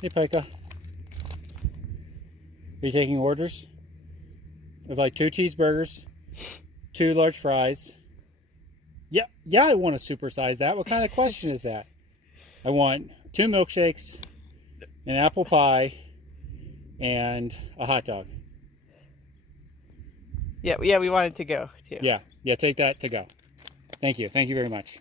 Hey, Pika. Are you taking orders? I'd like 2 cheeseburgers, 2 large fries. Yeah, I want to supersize that. What kind of question is that? I want 2 milkshakes, an apple pie, and a hot dog. Yeah, we wanted to go too. Yeah, take that to go. Thank you very much.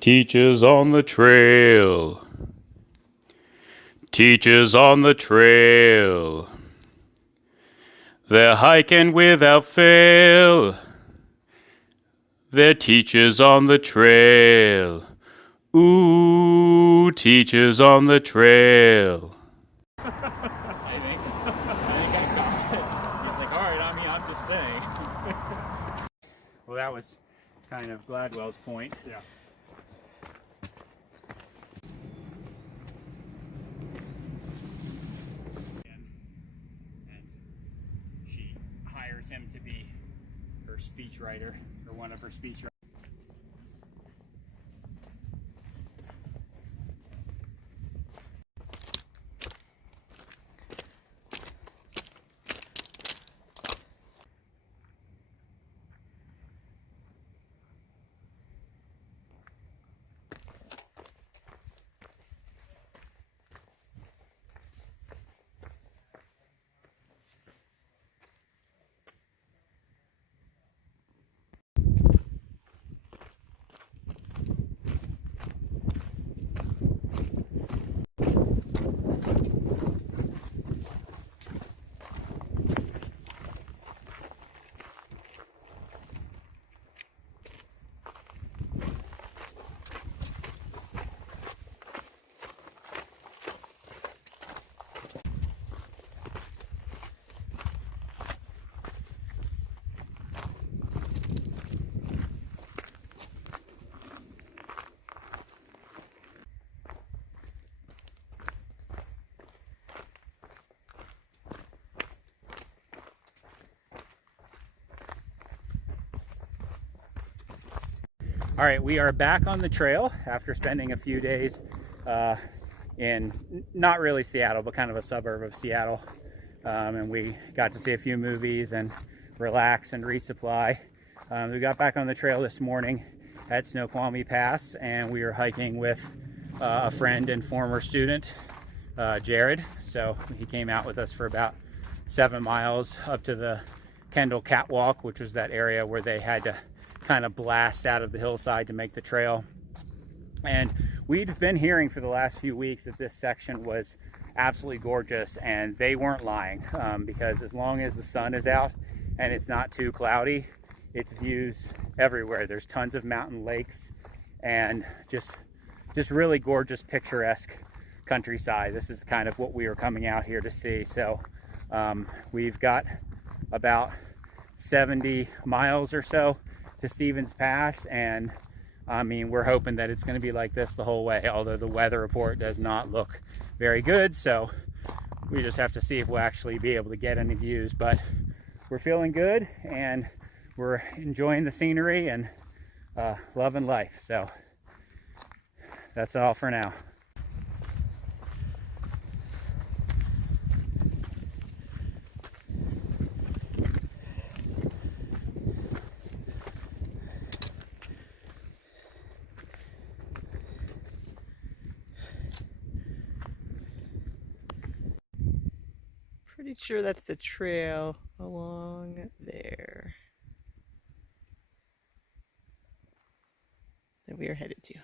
Teachers on the trail. Teachers on the trail. They're hiking without fail. They're teachers on the trail. Ooh, teachers on the trail. I think I got it. He's like, all right, I'm just saying. Well, that was kind of Gladwell's point. Yeah. And she hires him to be her speechwriter, or one of her speechwriters. All right, we are back on the trail after spending a few days in not really Seattle, but kind of a suburb of Seattle. And we got to see a few movies and relax and resupply. We got back on the trail this morning at Snoqualmie Pass, and we were hiking with a friend and former student, Jared. So he came out with us for about 7 miles up to the Kendall Catwalk, which was that area where they had to kind of blast out of the hillside to make the trail. And we'd been hearing for the last few weeks that this section was absolutely gorgeous, and they weren't lying, because as long as the sun is out and it's not too cloudy, it's views everywhere. There's tons of mountain lakes and just really gorgeous, picturesque countryside. This is kind of what we were coming out here to see. So we've got about 70 miles or so to Stevens Pass, and I mean, we're hoping that it's going to be like this the whole way, although the weather report does not look very good, so we just have to see if we'll actually be able to get any views. But we're feeling good, and we're enjoying the scenery and loving life. So that's all for now. Pretty sure that's the trail along there that we are headed to.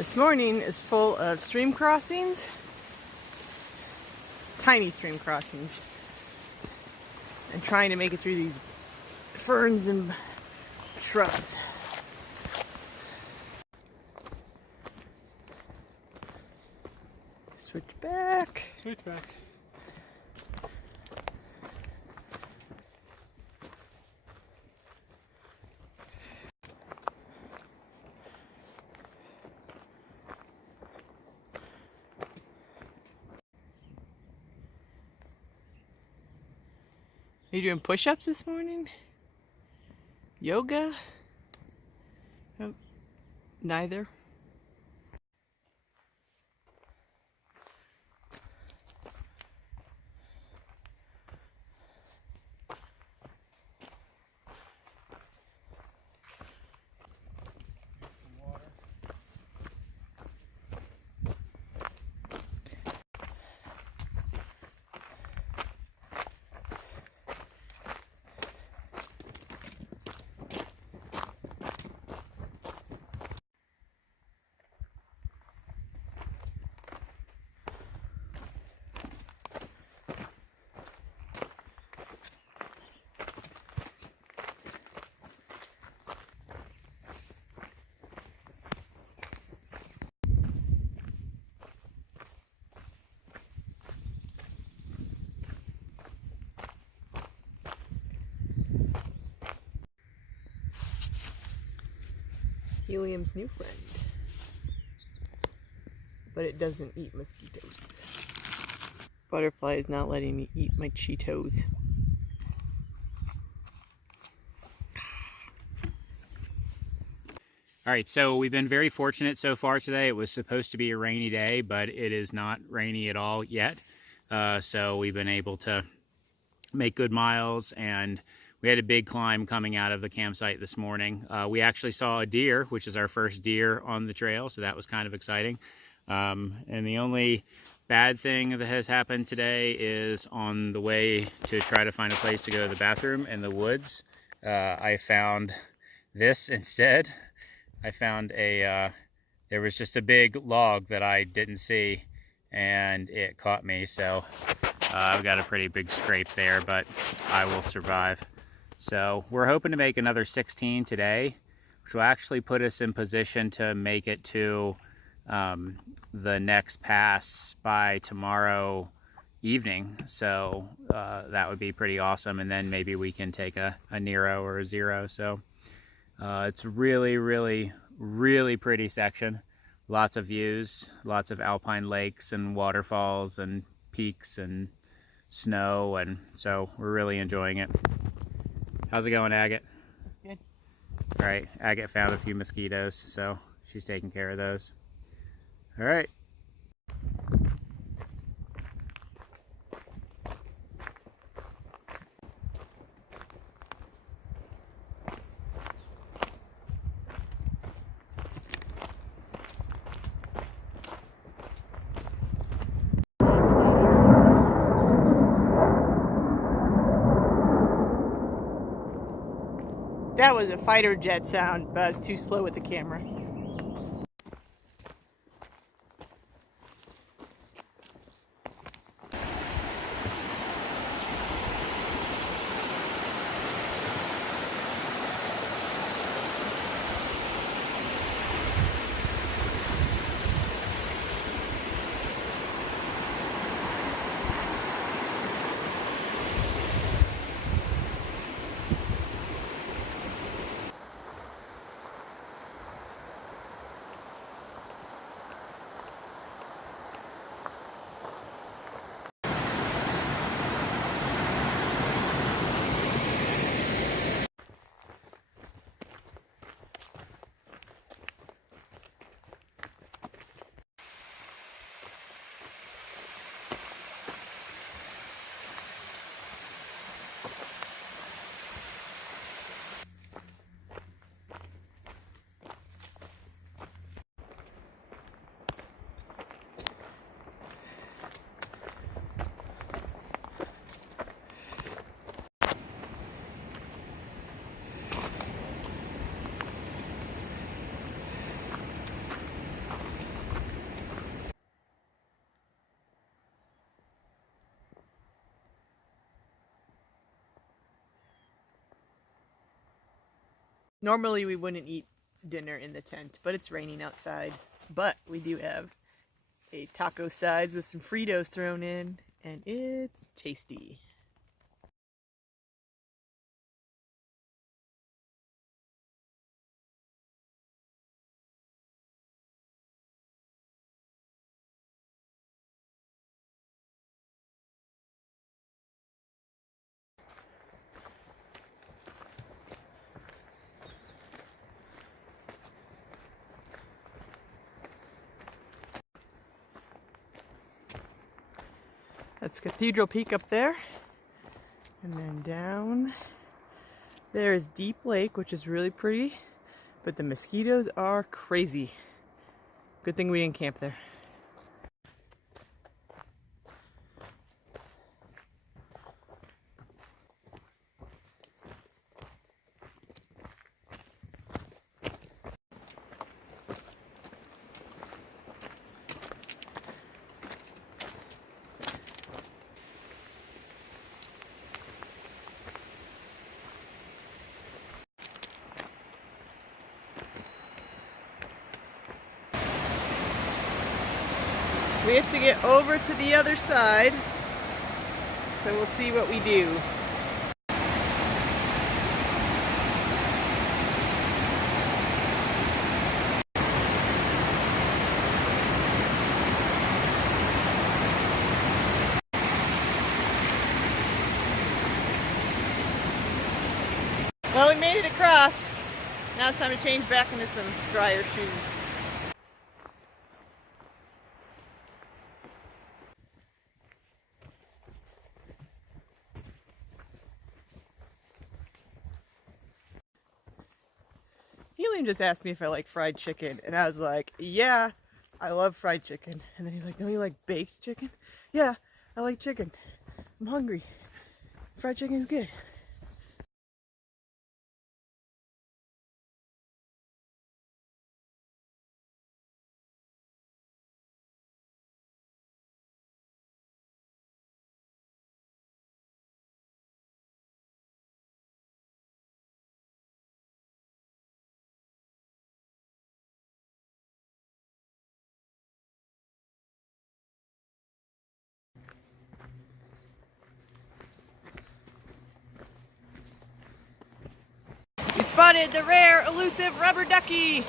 This morning is full of stream crossings, tiny stream crossings, and trying to make it through these ferns and shrubs. Switch back. Switch back. Are you doing push-ups this morning? Yoga? Oh, neither. Helium's new friend. But it doesn't eat mosquitoes. Butterfly is not letting me eat my Cheetos. All right, so we've been very fortunate so far today. It was supposed to be a rainy day, but it is not rainy at all yet. So we've been able to make good miles, and we had a big climb coming out of the campsite this morning. We actually saw a deer, which is our first deer on the trail, so that was kind of exciting. And the only bad thing that has happened today is on the way to try to find a place to go to the bathroom in the woods, I found this instead. I found there was just a big log that I didn't see, and it caught me, so I've got a pretty big scrape there, but I will survive. So we're hoping to make another 16 today, which will actually put us in position to make it to the next pass by tomorrow evening. So that would be pretty awesome, and then maybe we can take a Nero or a Zero. So it's really, really, really pretty section. Lots of views, lots of alpine lakes and waterfalls and peaks and snow, and so we're really enjoying it. How's it going, Agate? Good. All right, Agate found a few mosquitoes, so she's taking care of those. All right. That was a fighter jet sound, but I was too slow with the camera. Normally we wouldn't eat dinner in the tent, but it's raining outside. But we do have a taco sides with some Fritos thrown in, and it's tasty. That's Cathedral Peak up there. And then down there is Deep Lake, which is really pretty, but the mosquitoes are crazy. Good thing we didn't camp there. We have to get over to the other side, so we'll see what we do. Well, we made it across. Now it's time to change back into some drier shoes. Helium just asked me if I like fried chicken, and I was like, yeah, I love fried chicken. And then he's like, don't you like baked chicken? Yeah, I like chicken. I'm hungry. Fried chicken is good. We spotted the rare, elusive rubber ducky.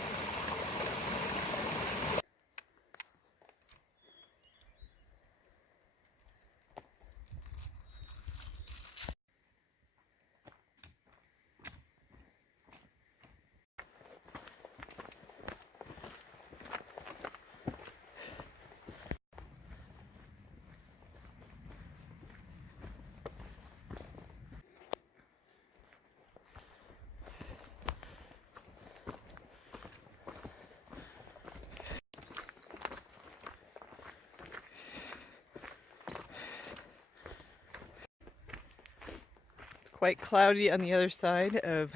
Quite cloudy on the other side of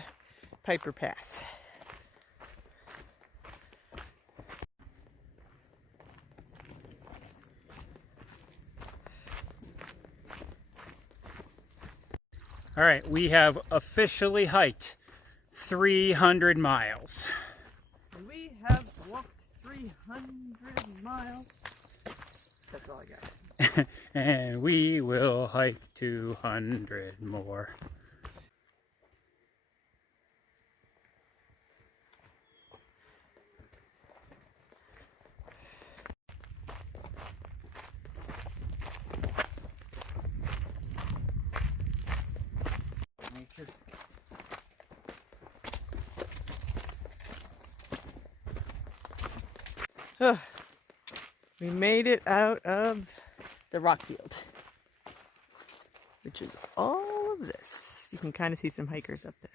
Piper Pass. All right, we have officially hiked 300 miles. We have walked 300 miles. That's all I got. And we will hike 200 more. We made it out of the rock field, which is all of this. You can kind of see some hikers up there.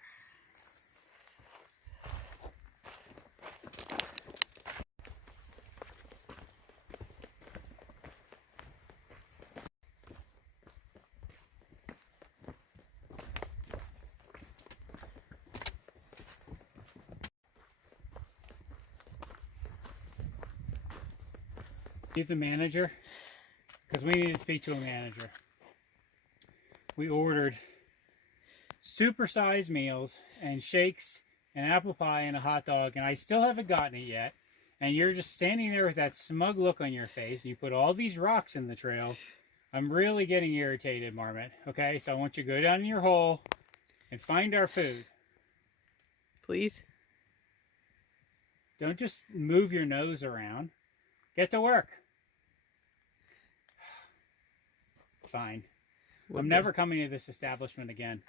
He's the manager, because we need to speak to a manager. We ordered supersized meals and shakes an apple pie and a hot dog, and I still haven't gotten it yet. And you're just standing there with that smug look on your face. You put all these rocks in the trail. I'm really getting irritated, Marmot. Okay, so I want you to go down in your hole and find our food. Please? Don't just move your nose around. Get to work. Fine. I'm never coming to this establishment again.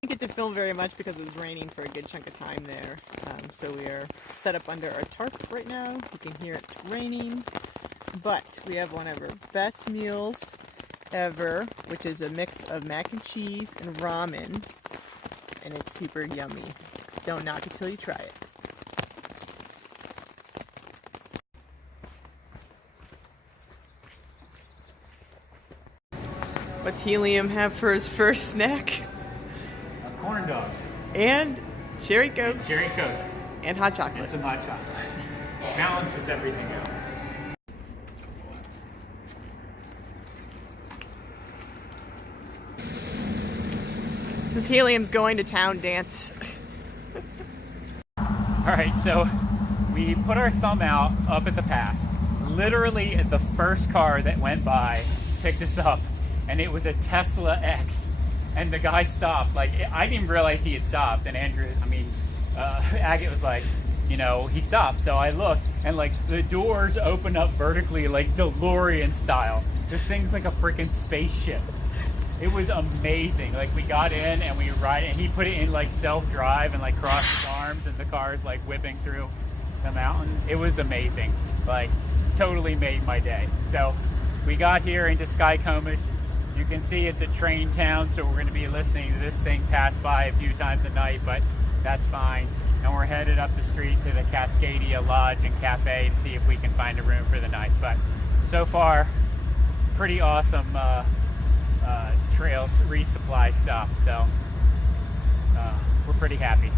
Didn't get to film very much because it was raining for a good chunk of time there. So we are set up under our tarp right now. You can hear it raining. But we have one of our best meals ever, which is a mix of mac and cheese and ramen. And it's super yummy. Don't knock it till you try it. What's Helium have for his first snack? Corn dog. And cherry coke. And cherry coke. And hot chocolate. And some hot chocolate. Balances everything out. This Helium's going to town dance. Alright, so we put our thumb out up at the pass. Literally the first car that went by picked us up, and it was a Tesla X. And the guy stopped. Like, I didn't realize he had stopped. And Agate was like, you know, he stopped. So I looked, and like the doors open up vertically, like DeLorean style. This thing's like a freaking spaceship. It was amazing. Like, we got in and we ride, and he put it in like self-drive and like crossed his arms, and the car's like whipping through the mountain. It was amazing. Like, totally made my day. So we got here into Snoqualmie. You can see it's a train town, so we're going to be listening to this thing pass by a few times a night, but that's fine. And we're headed up the street to the Cascadia Lodge and Cafe to see if we can find a room for the night. But so far, pretty awesome trails resupply stuff, so we're pretty happy.